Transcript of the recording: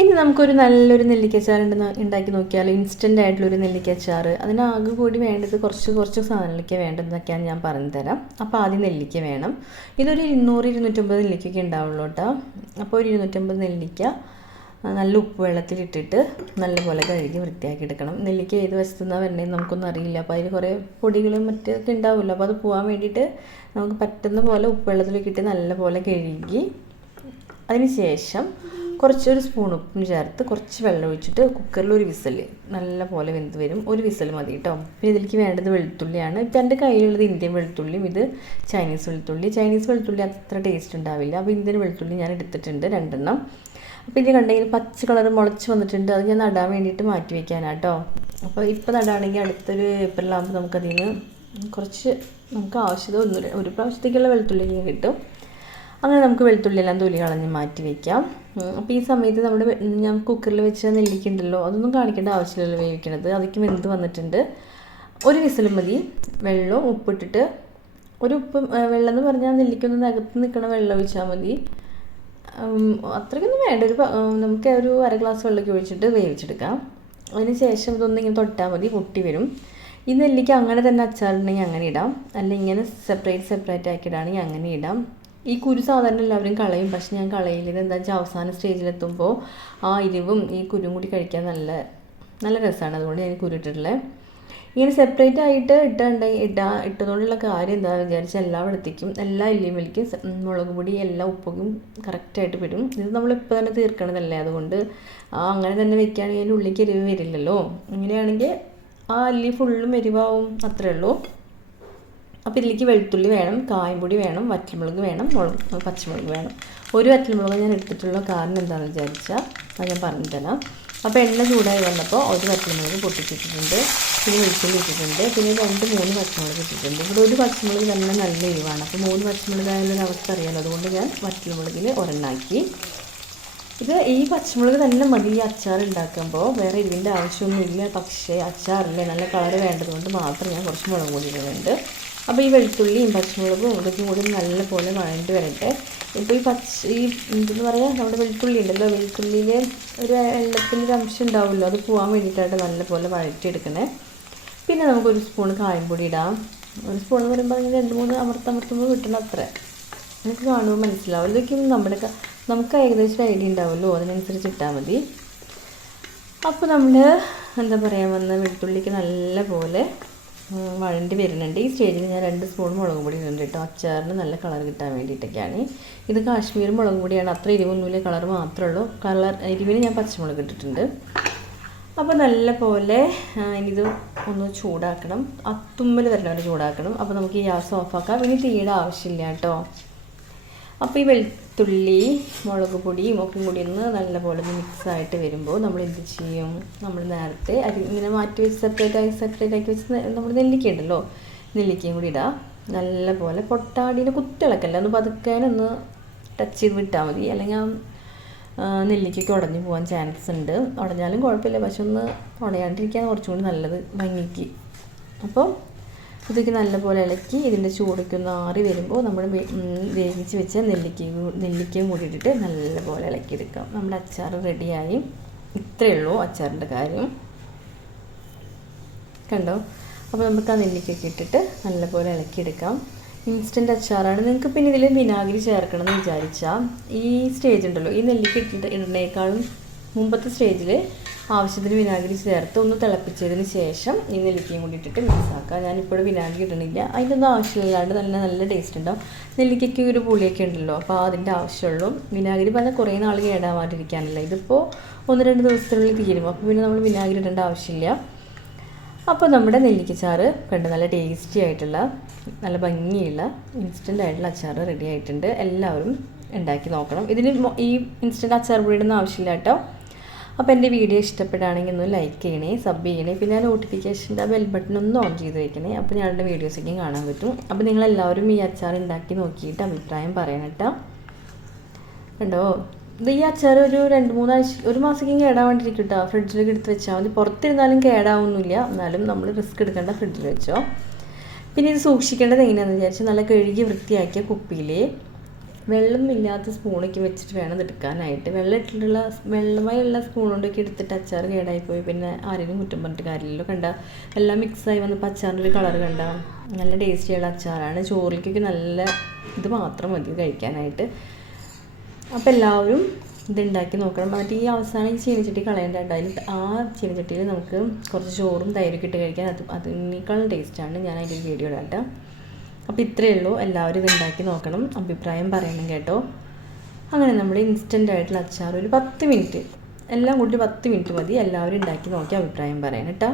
ഇനി നമുക്കൊരു നല്ലൊരു നെല്ലിക്കച്ചാർ ഉണ്ടാക്കി നോക്കിയാൽ ഇൻസ്റ്റന്റ് ആയിട്ടുള്ളൊരു നെല്ലിക്കച്ചാർ അതിനാകെ കൂടി വേണ്ടത് കുറച്ച് കുറച്ച് സാധനങ്ങളൊക്കെ വേണ്ടതെന്നൊക്കെയാണ് ഞാൻ പറഞ്ഞു തരാം അപ്പോൾ ആദ്യം നെല്ലിക്ക വേണം. ഇതൊരു ഇരുന്നൂറ് ഇരുന്നൂറ്റമ്പത് നെല്ലിക്കൊക്കെ ഉണ്ടാവുള്ളൂ കേട്ടോ. അപ്പോൾ ഒരു ഇരുന്നൂറ്റമ്പത് നെല്ലിക്ക നല്ല ഉപ്പ് വെള്ളത്തിലിട്ടിട്ട് നല്ലപോലെ കഴുകി വൃത്തിയാക്കി എടുക്കണം. നെല്ലിക്ക ഏത് വശത്തു നിന്നാണ് വരണേന്ന് നമുക്കൊന്നും അറിയില്ല. അപ്പോൾ അതിൽ കുറേ പൊടികളും മറ്റൊക്കെ ഉണ്ടാവുമല്ലോ. അപ്പോൾ അത് പോകാൻ വേണ്ടിയിട്ട് നമുക്ക് പറ്റുന്ന പോലെ ഉപ്പ് വെള്ളത്തിലൊക്കെ ഇട്ട് നല്ലപോലെ കഴുകി അതിന് ശേഷം കുറച്ചൊരു സ്പൂൺ ഉപ്പും ചേർത്ത് കുറച്ച് വെള്ളം ഒഴിച്ചിട്ട് കുക്കറിൽ ഒരു വിസൽ നല്ല പോലെ വെന്ത് വരും. ഒരു വിസൽ മതി കേട്ടോ പിന്നെ ഇതിലേക്ക് വേണ്ടത് വെളുത്തുള്ളിയാണ്. ഇപ്പം എന്റെ കയ്യിലുള്ളത് ഇന്ത്യൻ വെളുത്തുള്ളിയും ഇത് ചൈനീസ് വെളുത്തുള്ളി. ചൈനീസ് വെളുത്തുള്ളി അത്ര ടേസ്റ്റ് ഉണ്ടാവില്ല. അപ്പോൾ ഇന്ത്യൻ വെളുത്തുള്ളി ഞാൻ എടുത്തിട്ടുണ്ട് രണ്ടെണ്ണം. അപ്പോൾ ഇത് കണ്ടെങ്കിൽ പച്ച കളർ മുളച്ച് വന്നിട്ടുണ്ട്. അത് ഞാൻ നടാൻ വേണ്ടിയിട്ട് മാറ്റി വയ്ക്കാനാട്ടോ അപ്പോൾ ഇപ്പോൾ നടാണെങ്കിൽ അടുത്തൊരു ഏപ്രിലാകുമ്പോൾ നമുക്കതിൽ നിന്ന് കുറച്ച് നമുക്ക് ആവശ്യത ഒന്നും ഒരു പ്രാവശ്യത്തേക്കുള്ള വെളുത്തുള്ളി കിട്ടും. അങ്ങനെ നമുക്ക് വെളുത്തുള്ളി എല്ലാം തൊലി കളഞ്ഞ് മാറ്റി വെക്കാം. അപ്പോൾ ഈ സമയത്ത് നമ്മുടെ ഞാൻ കുക്കറിൽ വെച്ച നെല്ലിക്കുണ്ടല്ലോ അതൊന്നും കാണിക്കേണ്ട ആവശ്യമില്ലല്ലോ വേവിക്കണത്. അതിക്കും വെന്ത് വന്നിട്ടുണ്ട്. ഒരു വിസിലും മതി. വെള്ളവും ഉപ്പിട്ടിട്ട് ഒരു ഉപ്പ് വെള്ളം എന്ന് പറഞ്ഞാൽ നെല്ലിക്കൊന്ന് അകത്ത് നിൽക്കണ വെള്ളം ഒഴിച്ചാൽ മതി. അത്രയ്ക്കൊന്നും വേണ്ട. ഒരു നമുക്ക് ഒരു അര ഗ്ലാസ് വെള്ളമൊക്കെ ഒഴിച്ചിട്ട് വേവിച്ചെടുക്കാം. അതിന് ശേഷം ഇതൊന്നും ഇങ്ങനെ തൊട്ടാൽ മതി പൊട്ടി വരും. ഈ നെല്ലിക്ക അങ്ങനെ തന്നെ അച്ചാറുണ്ടെങ്കിൽ അങ്ങനെ ഇടാം. അല്ലെങ്കിൽ ഇങ്ങനെ സെപ്പറേറ്റ് സെപ്പറേറ്റ് ആക്കി ഇടാണെങ്കിൽ അങ്ങനെ ഇടാം. ഈ കുരു സാധാരണ എല്ലാവരും കളയും. പക്ഷെ ഞാൻ കളയില്ല എന്താ വെച്ചാൽ അവസാന സ്റ്റേജിലെത്തുമ്പോൾ ആ ഇരിവും ഈ കുരും കൂടി കഴിക്കാൻ നല്ല നല്ല രസമാണ് അതുകൊണ്ട് ഞാൻ കുരു ഇട്ടിട്ടുള്ളത് ഇങ്ങനെ സെപ്പറേറ്റ് ആയിട്ട് ഇട്ടുണ്ടെങ്കിൽ ഇടാ ഇട്ടതുകൊണ്ടുള്ള കാര്യം എന്താണെന്ന് വിചാരിച്ചാൽ എല്ലായിടത്തേക്കും എല്ലാ ഇല്ലിമലിക്കും മുളക് പൊടി എല്ലാ ഉപ്പും കറക്റ്റായിട്ട് വരും ഇത് നമ്മളിപ്പോൾ തന്നെ തീർക്കണതല്ലേ. അതുകൊണ്ട് അങ്ങനെ തന്നെ വെക്കുകയാണെങ്കിൽ ഉള്ളിലേക്ക് എരിവ് വരില്ലല്ലോ. അങ്ങനെയാണെങ്കിൽ ആ അല്ലി ഫുള്ളും എരിവാവും അത്രേ ഉള്ളൂ. അപ്പോൾ ഇതിലേക്ക് വെളുത്തുള്ളി വേണം കായംപൊടി വേണം വറ്റൽമുളക് വേണം മുളക് പച്ചമുളക് വേണം. ഒരു വറ്റൽമുളക് ഞാൻ എടുത്തിട്ടുള്ള കാരണം എന്താണെന്ന് വിചാരിച്ചാൽ അത് ഞാൻ പറഞ്ഞുതരാം അപ്പോൾ എണ്ണ ചൂടായി വന്നപ്പോൾ ഒരു വറ്റമുളക് പൊട്ടിച്ചിട്ടിട്ടുണ്ട് പിന്നെ വെളുത്തുള്ളി ഇട്ടിട്ടുണ്ട് പിന്നെ രണ്ട് മൂന്ന് പച്ചമുളക് ഇട്ടിട്ടുണ്ട്. ഇവിടെ ഒരു പച്ചമുളക് തന്നെ നല്ല എരിവാണ്. അപ്പോൾ മൂന്ന് പച്ചമുളക് ആയാലൊരു അവസ്ഥ അറിയാമല്ലോ അതുകൊണ്ട് ഞാൻ വറ്റൽമുളകിൽ ഒരെണ്ണാക്കി. ഇത് ഈ പച്ചമുളക് തന്നെ മതി ഈ അച്ചാർ ഉണ്ടാക്കുമ്പോൾ വേറെ ഇതിന്റെ ആവശ്യമൊന്നുമില്ല പക്ഷേ അച്ചാറിൽ നല്ല കളർ വേണ്ടതുകൊണ്ട് മാത്രം ഞാൻ കുറച്ച് മുളക് പൊടി ഇടുന്നുണ്ട് അപ്പോൾ ഈ വെളുത്തുള്ളിയും പച്ചമുളകും ഇതൊക്കെ കൂടി നല്ലപോലെ വഴണ്ട് വരട്ടെ. ഇപ്പോൾ ഈ പച്ച ഈ എന്തെന്ന് പറയുക നമ്മുടെ വെളുത്തുള്ളി ഉണ്ടല്ലോ വെളുത്തുള്ളിയിൽ ഒരു വെള്ളത്തിന്റെ അംശം ഉണ്ടാവുമല്ലോ അത് പോകാൻ വേണ്ടിയിട്ടായിട്ട് നല്ലപോലെ വഴറ്റിയെടുക്കണേ. പിന്നെ നമുക്കൊരു സ്പൂൺ കായംപൊടി ഇടാം. ഒരു സ്പൂൺ എന്ന് പറയുമ്പോൾ അങ്ങനെ രണ്ട് മൂന്ന് അമർത്തമർത്തുമ്പോൾ കിട്ടണം അത്ര. നമുക്ക് കാണുമ്പോൾ മനസ്സിലാവും. ഇതൊക്കെ നമ്മുടെ നമുക്ക് ഏകദേശം ഐഡിയ ഉണ്ടാവുമല്ലോ അതിനനുസരിച്ച് ഇട്ടാൽ മതി. അപ്പോൾ നമ്മൾ എന്താ പറയുക വന്ന വെളുത്തുള്ളിക്ക് നല്ല പോലെ വഴണ്ടി വരുന്നുണ്ട്. ഈ സ്റ്റേജിൽ ഞാൻ രണ്ട് സ്പൂൺ മുളക് പൊടി ഇടുന്നുണ്ട് കേട്ടോ. അച്ചാറിന് നല്ല കളർ കിട്ടാൻ വേണ്ടിയിട്ടൊക്കെയാണ്. ഇത് കാശ്മീർ മുളക് പൊടിയാണ്. അത്ര എരിവൊന്നുമില്ല കളർ മാത്രമേ ഉള്ളൂ. കളർ എരിവിന് ഞാൻ പച്ചമുളക് ഇട്ടിട്ടുണ്ട്. അപ്പോൾ നല്ല പോലെ ഇനിയിത് ഒന്ന് ചൂടാക്കണം. അത്തുമ്മൽ വരണവരെ ചൂടാക്കണം. അപ്പോൾ നമുക്ക് ഈ ഗ്യാസ് ഓഫാക്കാം ഇനി തീയുടെ ആവശ്യമില്ല കേട്ടോ. അപ്പോൾ ഈ വെളുത്തുള്ളി മുളക് പൊടിയും ഒക്കെ കൂടി ഒന്ന് നല്ലപോലെ ഒന്ന് മിക്സ് ആയിട്ട് വരുമ്പോൾ നമ്മൾ എന്ത് ചെയ്യും? നമ്മൾ നേരത്തെ അരി ഇങ്ങനെ മാറ്റി വെച്ച് സെപ്പറേറ്റ് ആയി സെപ്പറേറ്റ് ആക്കി വെച്ച് നമ്മൾ നെല്ലിക്ക ഉണ്ടല്ലോ നെല്ലിക്കയും കൂടി ഇടാം. നല്ലപോലെ പൊട്ടാടീനെ കുത്തിളക്കല്ല. ഒന്ന് പതുക്കാനൊന്ന് ടച്ച് ചെയ്ത് വിട്ടാൽ മതി. അല്ലെങ്കിൽ നെല്ലിക്കൊക്കെ ഉടഞ്ഞു പോകാൻ ചാൻസ് ഉണ്ട്. ഉടഞ്ഞാലും കുഴപ്പമില്ല. പക്ഷെ ഒന്ന് ഉടയാണ്ടിരിക്കാൻ കുറച്ചും കൂടി നല്ലത് ഭംഗിക്ക്. അപ്പോൾ ഇതൊക്കെ നല്ലപോലെ ഇളക്കി ഇതിന്റെ ചൂടൊക്കെ ആറി വരുമ്പോൾ നമ്മൾ വേവിച്ച് വെച്ച നെല്ലിക്കയും നെല്ലിക്കയും കൂടി ഇട്ടിട്ട് നല്ലപോലെ ഇളക്കിയെടുക്കാം. നമ്മുടെ അച്ചാർ റെഡിയായി. ഇത്രയേ ഉള്ളൂ അച്ചാറിന്റെ കാര്യം. കണ്ടോ? അപ്പോൾ നമുക്ക് ആ നെല്ലിക്കൊക്കെ ഇട്ടിട്ട് നല്ലപോലെ ഇളക്കിയെടുക്കാം. ഇൻസ്റ്റന്റ് അച്ചാറാണ്. നിങ്ങൾക്ക് പിന്നെ ഇതിൽ വിനാഗിരി ചേർക്കണം എന്ന് വിചാരിച്ചാൽ ഈ സ്റ്റേജ് ഉണ്ടല്ലോ ഈ നെല്ലിക്ക ഇട്ടിട്ട് ഇടുന്നേക്കാളും മുമ്പത്തെ സ്റ്റേജിൽ ആവശ്യത്തിന് വിനാഗിരി ചേർത്ത് ഒന്ന് തിളപ്പിച്ചതിന് ശേഷം ഈ നെല്ലിക്കയും കൂടി ഇട്ടിട്ട് മിക്സ് ആക്കുക ഞാനിപ്പോഴും വിനാഗിരി ഇടണില്ല. അതിന്റെ ഒന്നും ആവശ്യമില്ലാണ്ട് നല്ല നല്ല ടേസ്റ്റ് ഉണ്ടാവും. നെല്ലിക്കയ്ക്ക് ഒരു പുളിയൊക്കെ ഉണ്ടല്ലോ അപ്പോൾ അതിന്റെ ആവശ്യമുള്ളൂ. വിനാഗിരി പറഞ്ഞാൽ കുറേ നാൾ കേടാവാണ്ടിരിക്കാനല്ല? ഇതിപ്പോൾ ഒന്ന് രണ്ട് ദിവസത്തിനുള്ളിൽ തീരും. അപ്പോൾ പിന്നെ നമ്മൾ വിനാഗിരി ഇടേണ്ട ആവശ്യമില്ല. അപ്പോൾ നമ്മുടെ നെല്ലിക്കച്ചാറ് കണ്ട് നല്ല ടേസ്റ്റി ആയിട്ടുള്ള നല്ല ഭംഗിയുള്ള ഇൻസ്റ്റന്റ് ആയിട്ടുള്ള അച്ചാർ റെഡി ആയിട്ടുണ്ട്. എല്ലാവരും ഉണ്ടാക്കി നോക്കണം. ഇതിന് ഈ ഇൻസ്റ്റന്റ് അച്ചാർ പൊടി ഇടുന്ന ആവശ്യമില്ല കേട്ടോ. അപ്പോൾ എന്റെ വീഡിയോ ഇഷ്ടപ്പെടുകയാണെങ്കിൽ ഒന്ന് ലൈക്ക് ചെയ്യണേ സബ് ചെയ്യണേ പിന്നെ ആ നോട്ടിഫിക്കേഷന്റെ ബെൽ ബട്ടൺ ഒന്ന് ഓൺ ചെയ്ത് വെക്കണേ. അപ്പോൾ ഞങ്ങളുടെ വീഡിയോസൊക്കെ കാണാൻ പറ്റും. അപ്പോൾ നിങ്ങളെല്ലാവരും ഈ അച്ചാർ ഉണ്ടാക്കി നോക്കിയിട്ട് അഭിപ്രായം പറയണം കേട്ടോ. കണ്ടോ? ഇത് ഈ അച്ചാർ ഒരു രണ്ട് മൂന്നാഴ്ച ഒരു മാസത്തേക്കും കേടാവാണ്ടിരിക്കും കേട്ടോ. ഫ്രിഡ്ജിലേക്ക് എടുത്ത് വെച്ചാൽ മതി. പുറത്തിരുന്നാലും കേടാവുന്നില്ല എന്നാലും നമ്മൾ റിസ്ക് എടുക്കേണ്ട ഫ്രിഡ്ജിൽ വെച്ചോ. പിന്നെ ഇത് സൂക്ഷിക്കേണ്ടത് എങ്ങനെയാണെന്ന് വിചാരിച്ചാൽ നല്ല കഴുകി വൃത്തിയാക്കിയ കുപ്പിയിൽ വെള്ളം ഇല്ലാത്ത സ്പൂണൊക്കെ വെച്ചിട്ട് വേണം എടുക്കാനായിട്ട്. വെള്ളം ഇട്ടിട്ടുള്ള വെള്ളമായുള്ള സ്പൂൺ കൊണ്ടൊക്കെ എടുത്തിട്ട് അച്ചാർ കേടായി പോയി പിന്നെ ആരെയും കുറ്റം പറഞ്ഞിട്ട് കാര്യമില്ലല്ലോ. കണ്ട എല്ലാം മിക്സായി വന്നപ്പോൾ അച്ചാറിന്റെ ഒരു കളർ കണ്ട. നല്ല ടേസ്റ്റിയുള്ള അച്ചാറാണ്. ചോറിലേക്കൊക്കെ നല്ല ഇത് മാത്രം മതി കഴിക്കാനായിട്ട്. അപ്പോൾ എല്ലാവരും ഇതുണ്ടാക്കി നോക്കണം. എന്നിട്ട് ഈ അവസാനം ഈ ചീനച്ചട്ടി കളയേണ്ട അതിൽ ആ ചീനച്ചട്ടിയിൽ നമുക്ക് കുറച്ച് ചോറും തൈരൊക്കെ ഇട്ട് കഴിക്കാൻ അത് അതിനേക്കാളും ടേസ്റ്റാണ് ഞാൻ അതിന്റെ വീഡിയോ ഇടാം അപ്പോൾ ഇത്രയേ ഉള്ളൂ. എല്ലാവരും ഇത് ഉണ്ടാക്കി നോക്കണം. അഭിപ്രായം പറയണം കേട്ടോ. അങ്ങനെ നമ്മൾ ഇൻസ്റ്റന്റ് ആയിട്ടുള്ള അച്ചാർ ഒരു പത്ത് മിനിറ്റ് എല്ലാം കൂടി പത്ത് മിനിറ്റ് മതി. എല്ലാവരും ഉണ്ടാക്കി നോക്കി അഭിപ്രായം പറയണം കേട്ടോ.